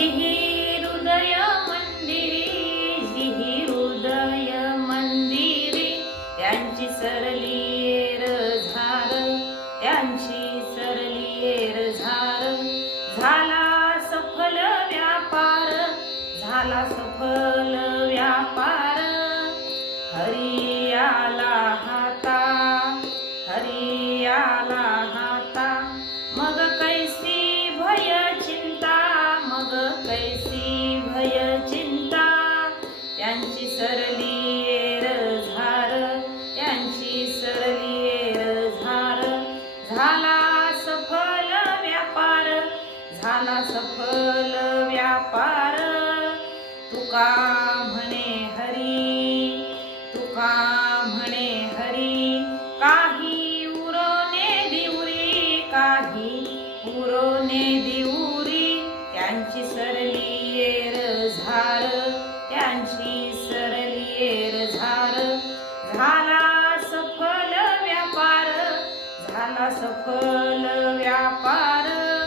जिही हृदय मंदिरी जिही हृदय झार. झाला सफल व्यापार झाला सफल व्यापार. हरियाला हाता हरियाला त्यांची सरली येर झार त्यांची सरली झार. झाला सफल व्यापार झाला सफल व्यापार. तुका म्हणे हरी तुका म्हणे हरी काही उरोने दिवरी काही उरोने दिव झाला सफल व्यापार झाला सफल व्यापार.